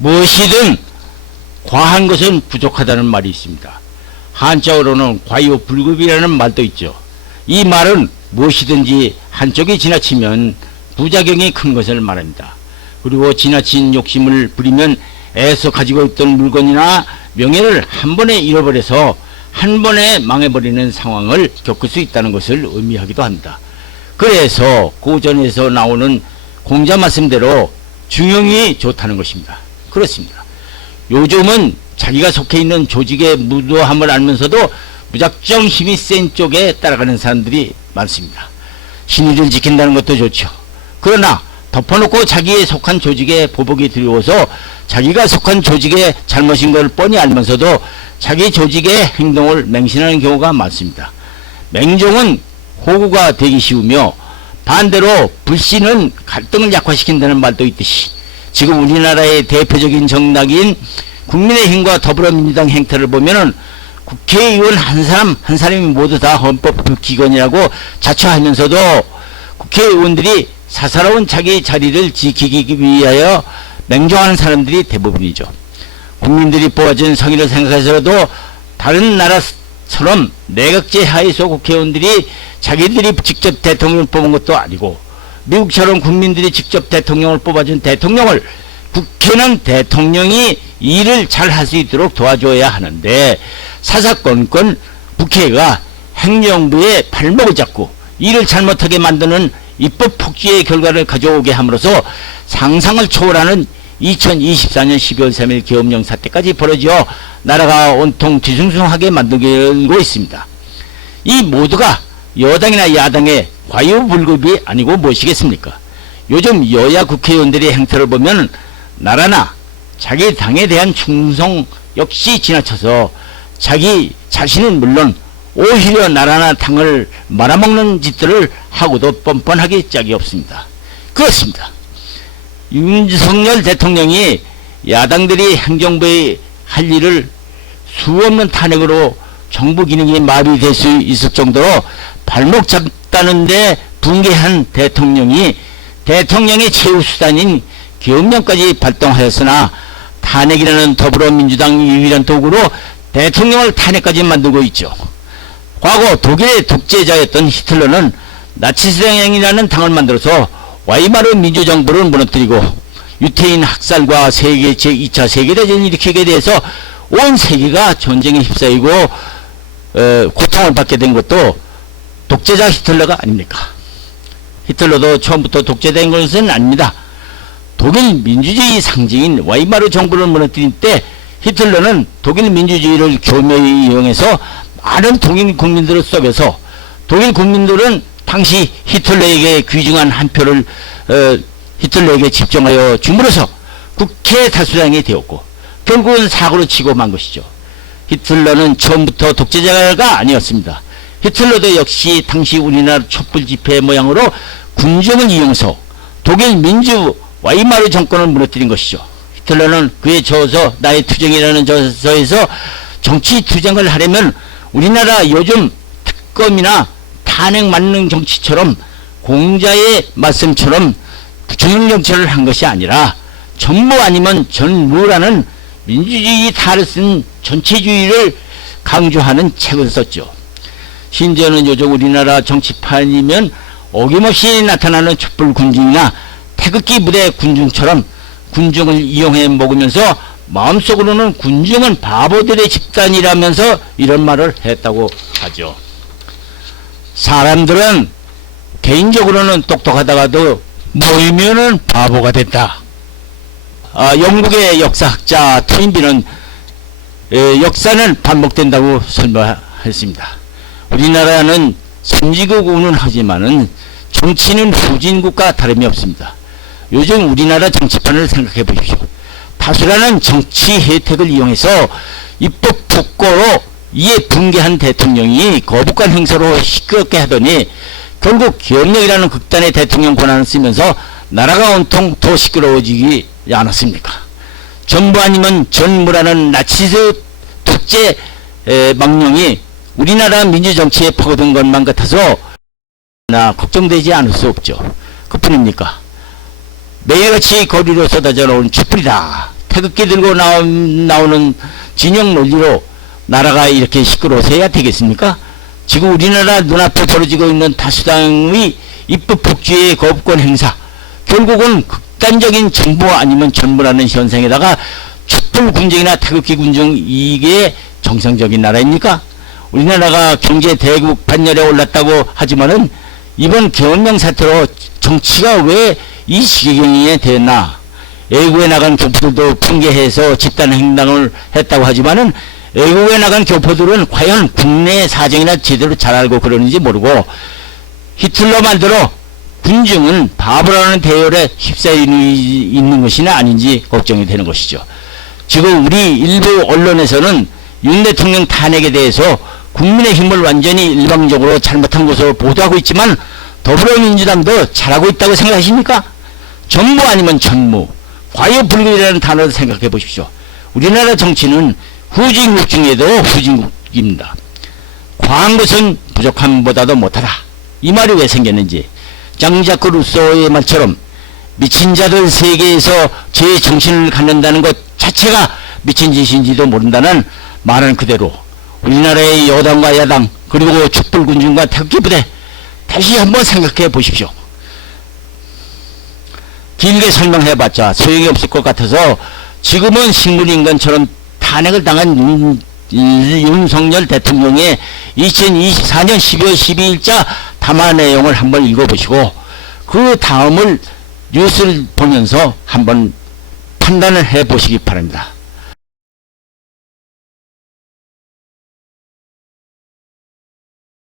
무엇이든 과한 것은 부족하다는 말이 있습니다. 한자어로는 과유불급이라는 말도 있죠. 이 말은 무엇이든지 한쪽이 지나치면 부작용이 큰 것을 말합니다. 그리고 지나친 욕심을 부리면 애써 가지고 있던 물건이나 명예를 한 번에 잃어버려서 한 번에 망해버리는 상황을 겪을 수 있다는 것을 의미하기도 합니다. 그래서 고전에서 나오는 공자 말씀대로 중용이 좋다는 것입니다. 그렇습니다. 요즘은 자기가 속해 있는 조직의 무도함을 알면서도 무작정 힘이 센 쪽에 따라가는 사람들이 많습니다. 신의를 지킨다는 것도 좋죠. 그러나 덮어놓고 자기의 속한 조직에 보복이 들어오서 자기가 속한 조직의 잘못인 걸 뻔히 알면서도 자기 조직의 행동을 맹신하는 경우가 많습니다. 맹종은 호구가 되기 쉬우며 반대로 불신은 갈등을 약화시킨다는 말도 있듯이 지금 우리나라의 대표적인 정당인 국민의힘과 더불어민주당 행태를 보면은 국회의원 한 사람 한 사람이 모두 다 헌법 기관이라고 자처하면서도 국회의원들이 사사로운 자기 자리를 지키기 위하여 맹종하는 사람들이 대부분이죠. 국민들이 뽑아준 성의를 생각해서도 다른 나라처럼 내각제 하에서 국회의원들이 자기들이 직접 대통령을 뽑은 것도 아니고 미국처럼 국민들이 직접 대통령을 뽑아준 대통령을 국회는 대통령이 일을 잘 할 수 있도록 도와줘야 하는데 사사건건 국회가 행정부의 발목을 잡고 일을 잘못하게 만드는 입법 폭주의 결과를 가져오게 함으로써 상상을 초월하는 2024년 12월 3일 계엄령 사태까지 벌어져 나라가 온통 뒤숭숭하게 만들고 있습니다. 이 모두가 여당이나 야당의 과유불급이 아니고 무엇이겠습니까? 요즘 여야 국회의원들의 행태를 보면 나라나 자기 당에 대한 충성 역시 지나쳐서 자기 자신은 물론 오히려 나라나 당을 말아먹는 짓들을 하고도 뻔뻔하게 짝이 없습니다. 그렇습니다. 윤석열 대통령이 야당들이 행정부의 할 일을 수없는 탄핵으로 정부 기능이 마비될 수 있을 정도로 발목 잡 다는데 붕괴한 대통령이 대통령의 최우수단인 계엄령까지 발동하였으나 탄핵이라는 더불어민주당 유일한 도구로 대통령을 탄핵까지 만들고 있죠. 과거 독일의 독재자였던 히틀러는 나치스당이라는 당을 만들어서 와이마르 민주정부를 무너뜨리고 유태인 학살과 세계 제2차 세계대전을 일으키게 돼서 온 세계가 전쟁에 휩싸이고 어, 고통을 받게 된 것도 독재자 히틀러가 아닙니까? 히틀러도 처음부터 독재된 것은 아닙니다. 독일 민주주의 상징인 와이마르 정부를 무너뜨릴 때 히틀러는 독일 민주주의를 교묘히 이용해서 많은 독일 국민들을 속여서 독일 국민들은 당시 히틀러에게 귀중한 한 표를 어, 히틀러에게 집정하여 줌으로써 국회 다수당이 되었고 결국은 사고로 치고 만 것이죠. 히틀러는 처음부터 독재자가 아니었습니다. 히틀러도 역시 당시 우리나라 촛불 집회 모양으로 군정을 이용해서 독일 민주 와이마르 정권을 무너뜨린 것이죠. 히틀러는 그의 저서 나의 투쟁이라는 저서에서 정치 투쟁을 하려면 우리나라 요즘 특검이나 탄핵 만능 정치처럼 공자의 말씀처럼 부처형 정치를 한 것이 아니라 전부 아니면 전무라는 민주주의 탈을 쓴 전체주의를 강조하는 책을 썼죠. 심지어는 요즘 우리나라 정치판이면 어김없이 나타나는 촛불 군중이나 태극기 부대 군중처럼 군중을 이용해 먹으면서 마음속으로는 군중은 바보들의 집단이라면서 이런 말을 했다고 하죠. 사람들은 개인적으로는 똑똑하다가도 모이면은 바보가 됐다. 아, 영국의 역사학자 트윈비는 에, 역사는 반복된다고 설명했습니다. 우리나라는 선진국은 하지만은 정치는 후진국과 다름이 없습니다. 요즘 우리나라 정치판을 생각해 보십시오. 다수라는 정치 혜택을 이용해서 입법 폭거로 이에 붕괴한 대통령이 거부권 행사로 시끄럽게 하더니 결국 기업력이라는 극단의 대통령 권한을 쓰면서 나라가 온통 더 시끄러워지지 않았습니까? 전부 아니면 전무라는 나치스 에, 망령이 우리나라 민주정치에 파고든 것만 같아서 나 걱정되지 않을 수 없죠. 그뿐입니까? 매일같이 거리로 쏟아져 나온 촛불이다. 태극기 들고 나오, 나오는 진영 논리로 나라가 이렇게 시끄러워서야 되겠습니까? 지금 우리나라 눈앞에 벌어지고 있는 다수당의 입법 복지의 거부권 행사 결국은 극단적인 정부 아니면 전부라는 현상에다가 촛불 군정이나 태극기 군정 이게 정상적인 나라입니까? 우리나라가 경제 대국 반열에 올랐다고 하지만은 이번 경영 사태로 정치가 왜 이 시경에 됐나? 애국에 나간 교포들도 핑계해서 집단 행동을 했다고 하지만은 애국에 나간 교포들은 과연 국내 사정이나 제대로 잘 알고 그러는지 모르고 히틀러 만들어 군중은 바보라는 대열에 휩싸여 있는 것이나 아닌지 걱정이 되는 것이죠. 지금 우리 일부 언론에서는 윤 대통령 탄핵에 대해서 국민의 힘을 완전히 일방적으로 잘못한 것으로 보도하고 있지만 더불어민주당도 잘하고 있다고 생각하십니까? 정부 아니면 전무, 과유불급이라는 단어를 생각해 보십시오. 우리나라 정치는 후진국 중에도 후진국입니다. 과한 것은 부족함보다도 못하다. 이 말이 왜 생겼는지 장자크 루소의 말처럼 미친 자들 세계에서 제 정신을 갖는다는 것 자체가 미친 짓인지도 모른다는 말은 그대로 우리나라의 여당과 야당 그리고 촛불군중과 태극기 부대 다시 한번 생각해 보십시오. 길게 설명해봤자 소용이 없을 것 같아서 지금은 식물인간처럼 탄핵을 당한 윤, 윤석열 대통령의 2024년 12월 12일자 담화 내용을 한번 읽어보시고 그 다음을 뉴스를 보면서 한번 판단을 해 보시기 바랍니다.